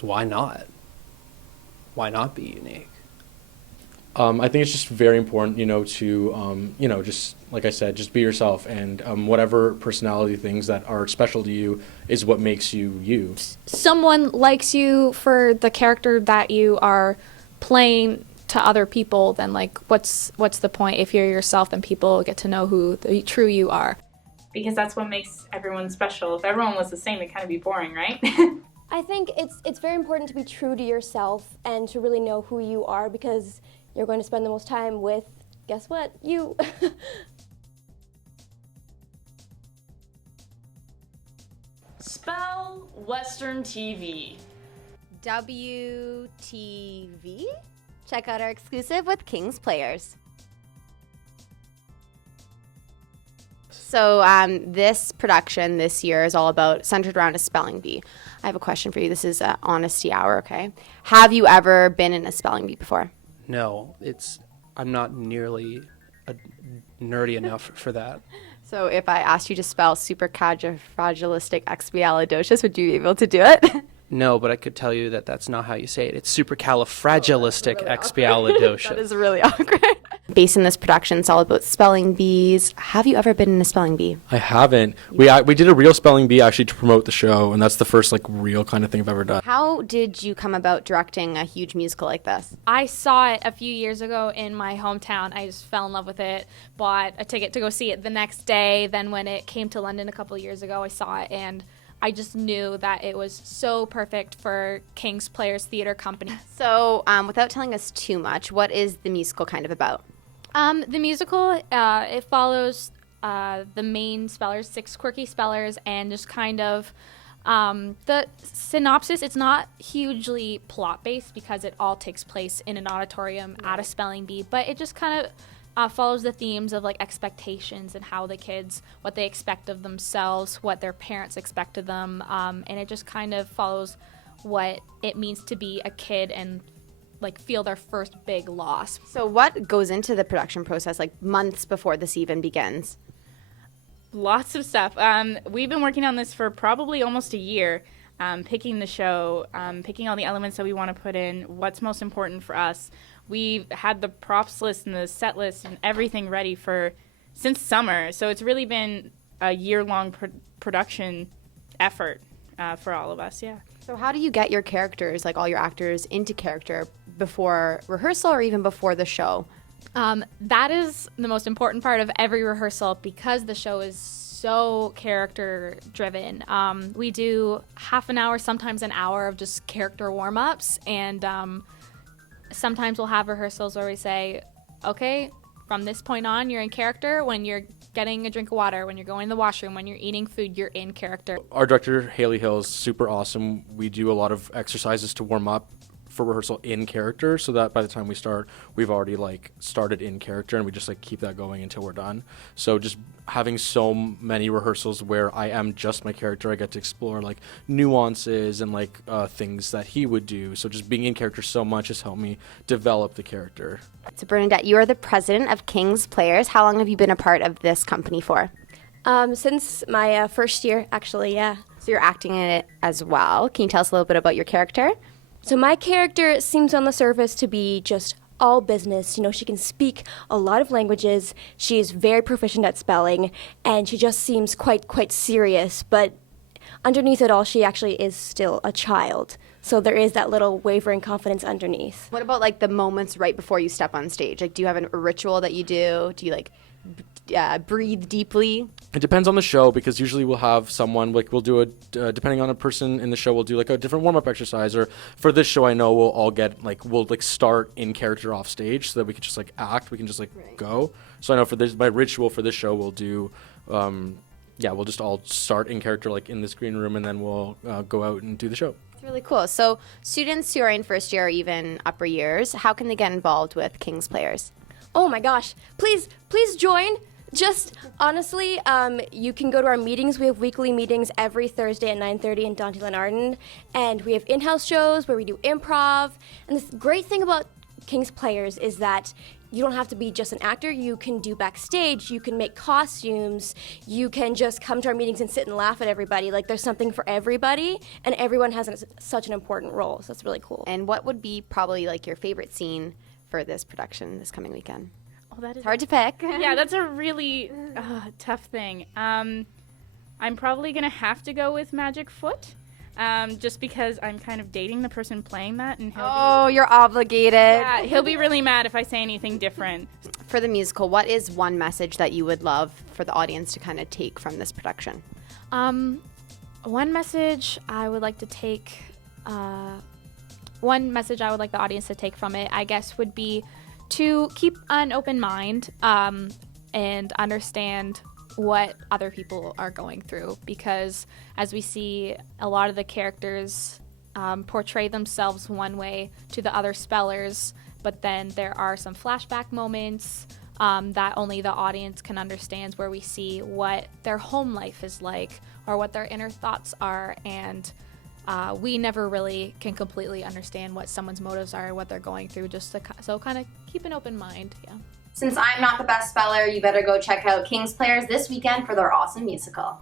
So why not? Why not be unique? I think it's just very important, to, just like I said, just be yourself, and whatever personality things that are special to you is what makes you you. Someone likes you for the character that you are playing to other people, then like what's the point? If you're yourself, then people get to know who the true you are. Because that's what makes everyone special. If everyone was the same, it'd kind of be boring, right? I think it's very important to be true to yourself and to really know who you are, because you're going to spend the most time with, guess what, you. Spell Western TV. WTV? Check out our exclusive with King's Players. So this production this year is all about, centered around a spelling bee. I have a question for you. This is honesty hour, okay? Have you ever been in a spelling bee before? No, I'm not nearly nerdy enough for that. So if I asked you to spell supercalifragilisticexpialidocious, would you be able to do it? No, but I could tell you that that's not how you say it. It's supercalifragilisticexpialidocious. That is really awkward. Based in this production, it's all about spelling bees. Have you ever been in a spelling bee? I haven't. We did a real spelling bee actually to promote the show, and that's the first real kind of thing I've ever done. How did you come about directing a huge musical like this? I saw it a few years ago in my hometown. I just fell in love with it, bought a ticket to go see it the next day. Then when it came to London a couple of years ago, I saw it, and I just knew that it was so perfect for King's Players Theatre Company. So without telling us too much, what is the musical kind of about? The musical, it follows the main spellers, 6 quirky spellers, and just kind of the synopsis. It's not hugely plot-based because it all takes place in an auditorium at a spelling bee, but it just kind of follows the themes of expectations and how the kids, what they expect of themselves, what their parents expect of them, and it just kind of follows what it means to be a kid and feel their first big loss. So what goes into the production process, months before this even begins? Lots of stuff. We've been working on this for probably almost a year, picking the show, picking all the elements that we want to put in, what's most important for us. We've had the props list and the set list and everything ready since summer. So it's really been a year-long production effort for all of us, yeah. So how do you get your characters, all your actors, into character before rehearsal or even before the show? That is the most important part of every rehearsal because the show is so character driven. We do half an hour, sometimes an hour of just character warm-ups, and sometimes we'll have rehearsals where we say, okay, from this point on, you're in character. When you're getting a drink of water, when you're going to the washroom, when you're eating food, you're in character. Our director, Haley Hill, is super awesome. We do a lot of exercises to warm up for rehearsal in character, so that by the time we start, we've already started in character, and we just keep that going until we're done. So just having so many rehearsals where I am just my character, I get to explore nuances and things that he would do. So just being in character so much has helped me develop the character. So Bernadette, you are the president of King's Players. How long have you been a part of this company for? Since my first year, actually, yeah. So you're acting in it as well. Can you tell us a little bit about your character? So my character seems on the surface to be just all business. She can speak a lot of languages. She's very proficient at spelling, and she just seems quite serious. But underneath it all, she actually is still a child. So there is that little wavering confidence underneath. What about the moments right before you step on stage? Do you have a ritual that you do? Do you breathe deeply? It depends on the show, because usually we'll have someone we'll do depending on a person in the show, we'll do a different warm-up exercise. Or for this show, I know we'll all get we'll start in character off stage so that we can just act, we can just Right. go. So I know for this, my ritual for this show, we'll do we'll just all start in character in this green room, and then we'll go out and do the show. It's really cool. So students who are in first year or even upper years, how can they get involved with King's Players? Oh my gosh, please join. Just honestly, you can go to our meetings. We have weekly meetings every Thursday at 9:30 in Dante Arden, and we have in-house shows where we do improv. And the great thing about King's Players is that you don't have to be just an actor. You can do backstage. You can make costumes. You can just come to our meetings and sit and laugh at everybody. Like, there's something for everybody, and everyone has such an important role. So that's really cool. And what would be probably like your favorite scene for this production this coming weekend? Oh, that is It's hard to pick. yeah, that's a really tough thing. I'm probably gonna have to go with Magic Foot, just because I'm kind of dating the person playing that, and You're obligated. he'll be really mad if I say anything different. For the musical, what is one message that you would love for the audience to kind of take from this production? One message I would like to take, one message I would like the audience to take from it, I guess, would be to keep an open mind and understand what other people are going through, because as we see, a lot of the characters portray themselves one way to the other spellers, but then there are some flashback moments that only the audience can understand, where we see what their home life is like or what their inner thoughts are, and we never really can completely understand what someone's motives are, what they're going through, so kind of keep an open mind. Yeah. Since I'm not the best speller, you better go check out King's Players this weekend for their awesome musical.